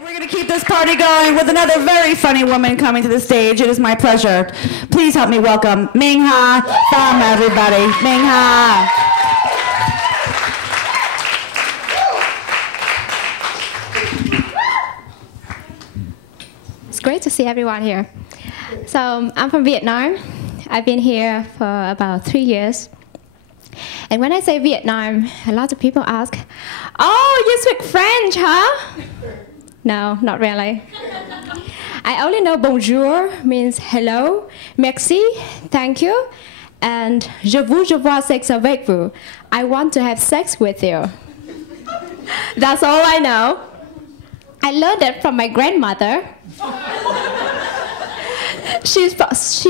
We're going to keep this party going with another very funny woman coming to the stage. It is my pleasure. Please help me welcome MinhHa, Pham, everybody. MinhHa. It's great to see everyone here. So I'm from Vietnam. I've been here for about 3 years. And when I say Vietnam, a lot of people ask, "Oh, you speak French, huh?" No, not really. I only know bonjour means hello, merci, thank you, and je veux sex avec vous. I want to have sex with you. That's all I know. I learned it from my grandmother. She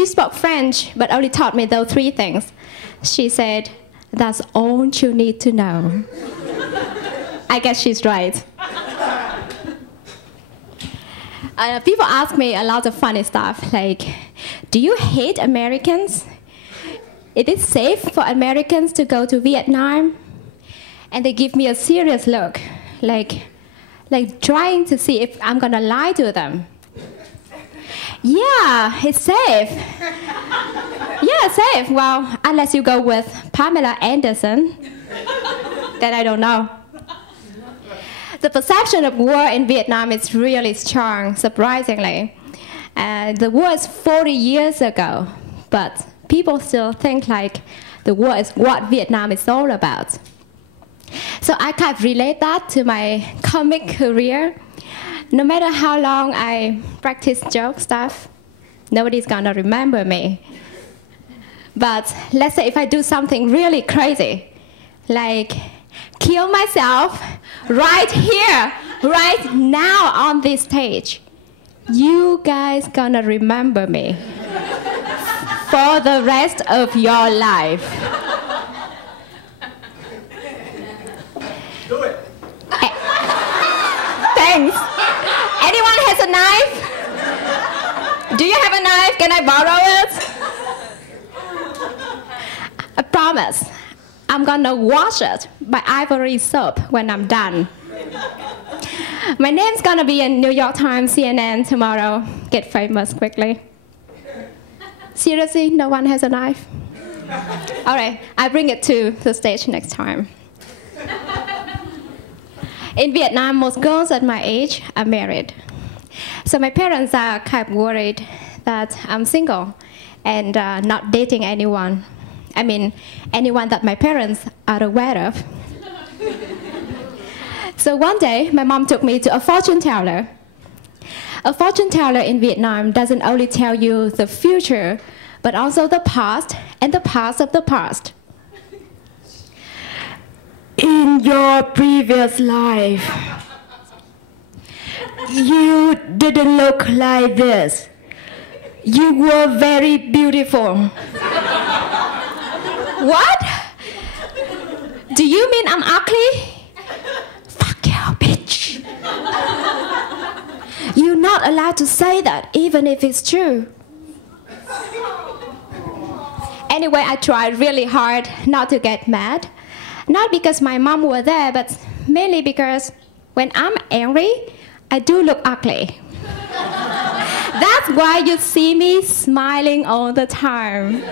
spoke French, but only taught me those 3 things. She said, "That's all you need to know." I guess she's right. People ask me a lot of funny stuff, like, "Do you hate Americans? Is it safe for Americans to go to Vietnam?" And they give me a serious look, like trying to see if I'm gonna lie to them. Yeah, it's safe. Yeah, safe. Well, unless you go with Pamela Anderson, then I don't know. The perception of war in Vietnam is really strong, surprisingly. The war is 40 years ago, but people still think like the war is what Vietnam is all about. So I kind of relate that to my comic career. No matter how long I practice joke stuff, nobody's gonna remember me. But let's say if I do something really crazy, like kill myself right here, right now on this stage, you guys gonna remember me for the rest of your life. Do it. Thanks. Anyone has a knife? Do you have a knife? Can I borrow it? I promise. I'm gonna wash it by ivory soap when I'm done. My name's gonna be in New York Times, CNN tomorrow. Get famous quickly. Seriously, no one has a knife? All right, I bring it to the stage next time. In Vietnam, most girls at my age are married. So my parents are kind of worried that I'm single and not dating anyone. I mean, anyone that my parents are aware of. So one day, my mom took me to a fortune teller. A fortune teller in Vietnam doesn't only tell you the future, but also the past and the past of the past. In your previous life, you didn't look like this. You were very beautiful. What? Do you mean I'm ugly? Fuck you, bitch. You're not allowed to say that, even if it's true. Anyway, I tried really hard not to get mad. Not because my mom were there, but mainly because when I'm angry, I do look ugly. That's why you see me smiling all the time.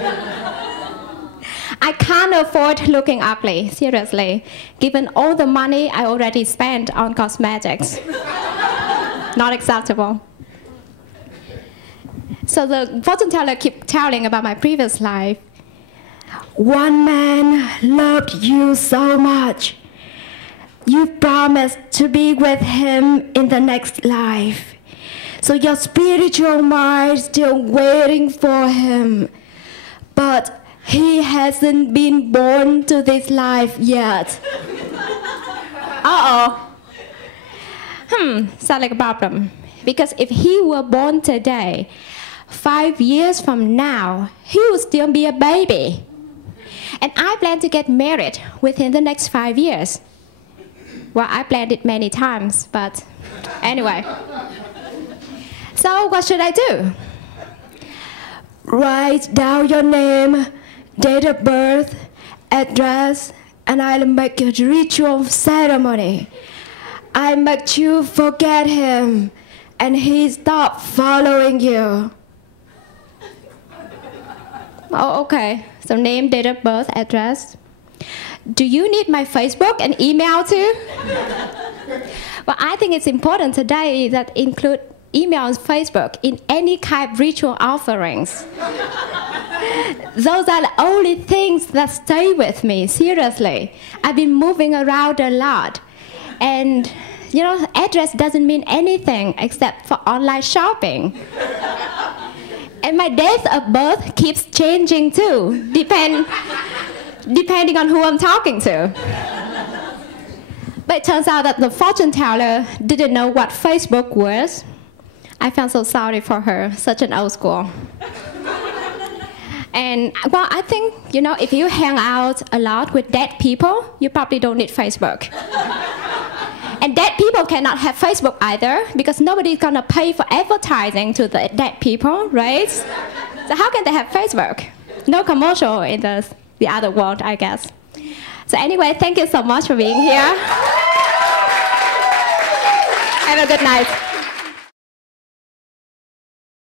I can't afford looking ugly, seriously, given all the money I already spent on cosmetics. Not acceptable. So the fortune teller kept telling about my previous life. One man loved you so much. You promised to be with him in the next life. So your spiritual mind is still waiting for him. But he hasn't been born to this life yet. Uh-oh. Sounds like a problem. Because if he were born today, 5 years from now, he would still be a baby. And I plan to get married within the next 5 years. Well, I planned it many times, but anyway. So what should I do? Write down your name, date of birth, address, and I'll make a ritual ceremony. I make you forget him, and he stopped following you. Oh, okay. So name, date of birth, address. Do you need my Facebook and email too? Well, I think it's important today that include email and Facebook in any kind of ritual offerings. Those are the only things that stay with me, seriously. I've been moving around a lot. And, you know, address doesn't mean anything except for online shopping. And my date of birth keeps changing too, depending on who I'm talking to. But it turns out that the fortune teller didn't know what Facebook was. I felt so sorry for her, such an old school. And well, I think, you know, if you hang out a lot with dead people, you probably don't need Facebook. And dead people cannot have Facebook either, because nobody's gonna pay for advertising to the dead people, right? So how can they have Facebook? No commercial in the other world, I guess. So anyway, thank you so much for being here. Have a good night.